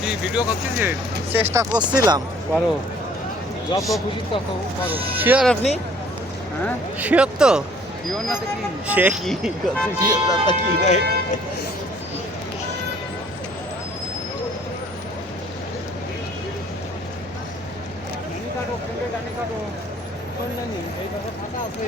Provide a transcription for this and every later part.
কি ভিডিও করতেছেন? চেষ্টা করছিলাম। পারো, যত খুশি তত পারো। শিওর আপনি? হ্যাঁ শিওর তো? শিওর না তো কি? সে কি করছে শিওর না তো কি ভাই? কাটো, ফোনে গানি কাটো। ফোন জানি এই কথা ফাঁকা আছে।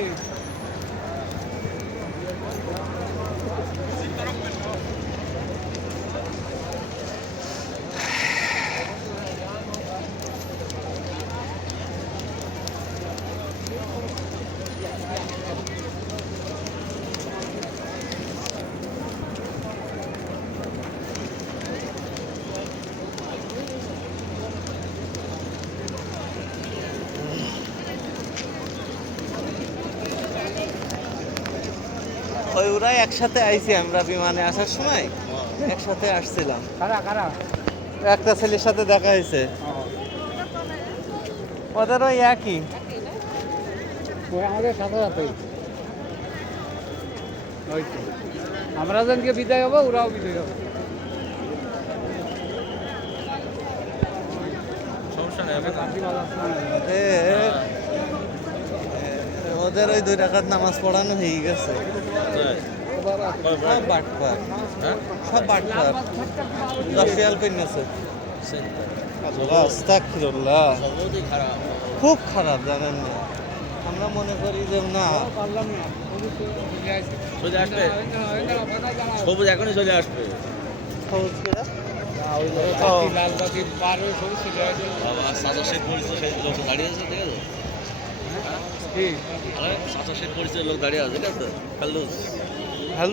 ওই ওরাই একসাথে আইছি, আমরা বিমানে আসার সময় একসাথে আসছিলাম। কারা কারা? একটা ছেলের সাথে দেখা হয়েছে, ওদের ওই একই। ওই আমাদের সাথে সাথে ওই তো আমরা যেনকে বিদায় হবো ওরাও বিদায় হবে। সমস্যা নেই, ওদের ওই 2 রাকাত নামাজ পড়ানো হয়ে গেছে। সব বাটপার, সব বাটপার। 10 রিয়াল কিনেছে। আস্তাগফিরুল্লাহ, খুব খারাপ জানেন না। আমরা মনে করি যে না চলে আসবে, সবুজ এখনই চলে আসবে। সহজ করে লাল বাতির পার হয়ে সবুজ চলে আসবে। বাবা সাদা শেখ পরিচিত সেই লোক দাঁড়িয়ে আছে, ঠিক আছে? কি সাদা শেখ পরিচিত লোক দাঁড়িয়ে আছে, ঠিক আছে?